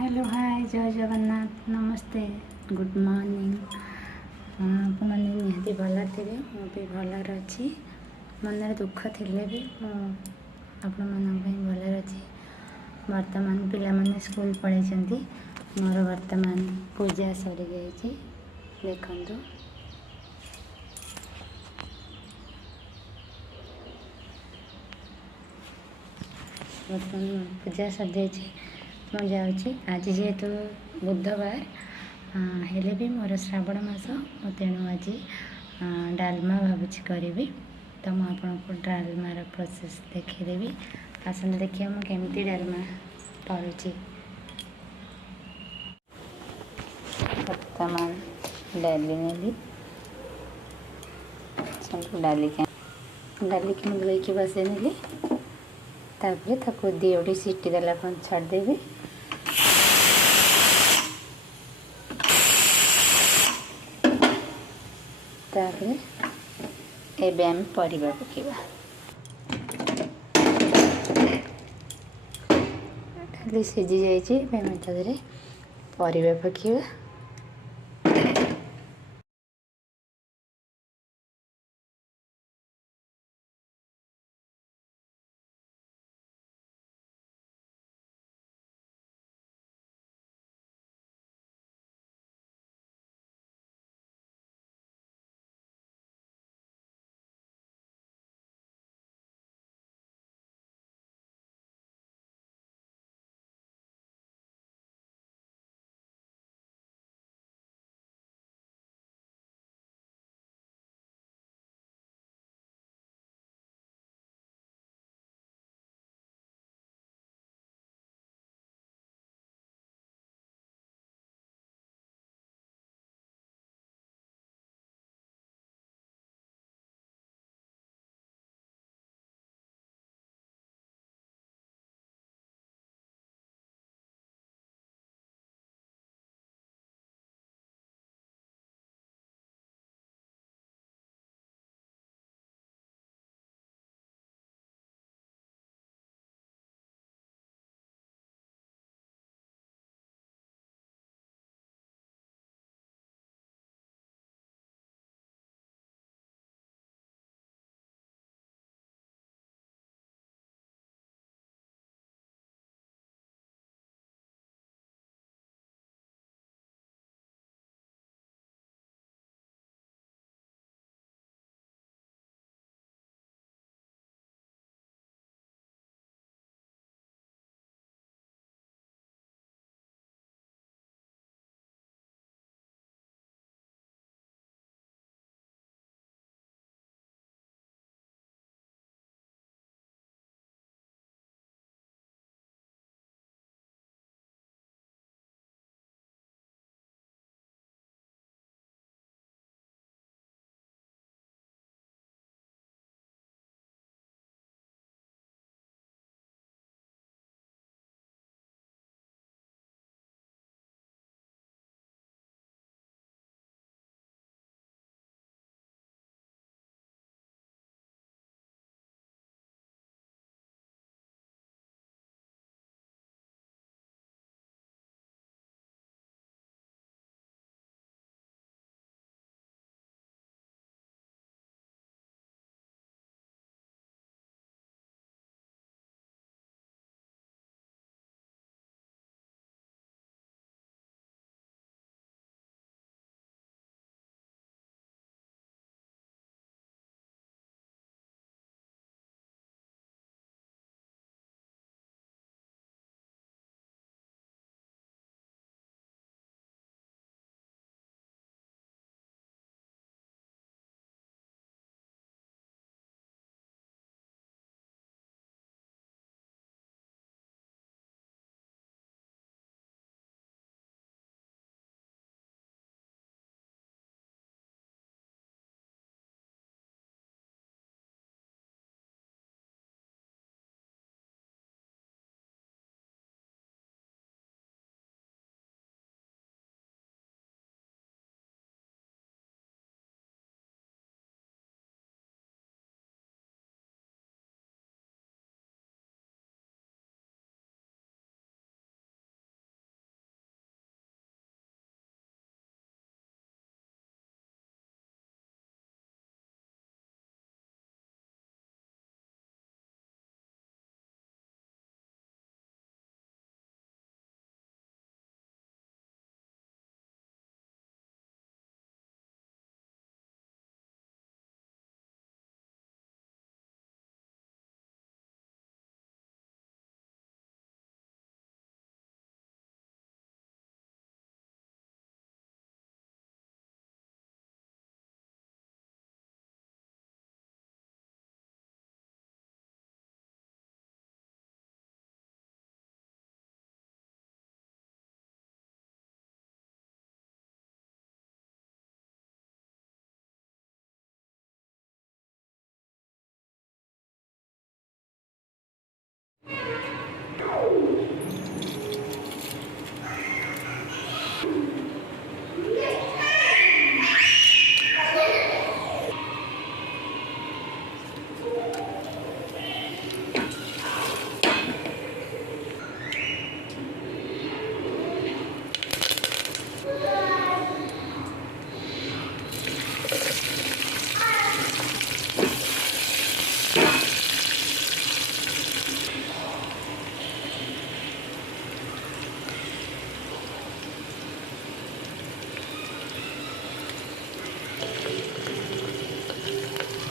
Hello hi जय जगन्नाथ नमस्ते good morning. आपने निहाती भल थे मुझे भलर अच्छी मन दुख थे भी आपण मन भलर अच्छी। वर्तमान पिला स्कूल पढ़ी मोर वर्तमान पूजा सरी जाइए देखु बर्तमान पूजा सर जाइए मुझे आज जेहेतु बुधवार हेले भी मोर श्रावण मास तेणु आज डालमा भावुँ करी तो मुझे डालमार प्रोसेस देखीदेवी। आसने देखिए मुझे केमती डालमा करुँची। वर्तमान डाली नेली डाली की धोईकी बसई नेली तापर ताको दियोटी सीटी देला छाड़देवी। तापर एबे आम परिबा पकेबा डाली सीझी जाइए परिबा पकेबा।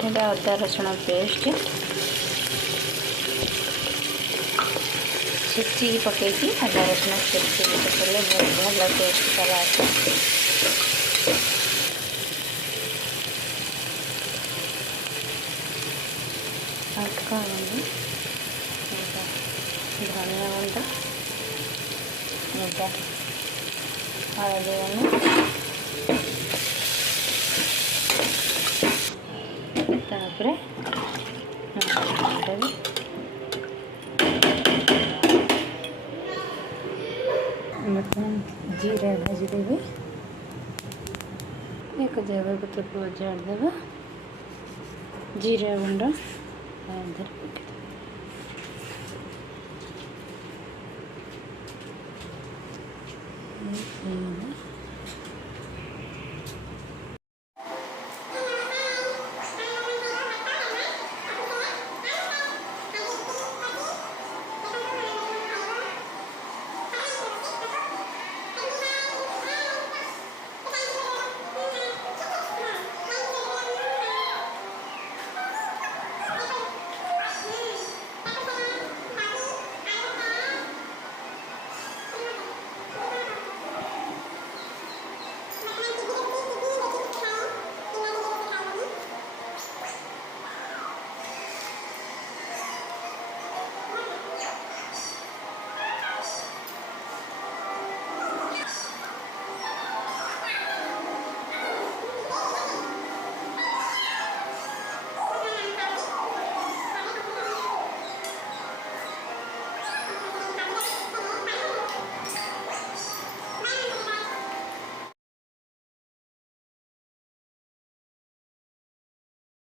এটা ଅଦା ରସୁଣ ପେଷ୍ଟ ଛେଚିକି ପକେଇକି ଅଦା ରସୁଣ ଛେଚିକି ପକେଇଲେ ଭଲ ଟେଷ୍ଟ ତାର ଆସେ। ଧନିଆ ଗୁଣ୍ଡ, ଏଇଟା ହଳଦୀ ଗୁଣ୍ଡ, ତାପରେ ବର୍ତ୍ତମାନ ଜିରା ଭାଜିଦେବି। ଏକ ଜାଗାକୁ ପତ୍ରକୁ ଅଜାଡ଼ିଦେବା। ଜିରା ଗୁଣ୍ଡ ପକେଇଦେବା।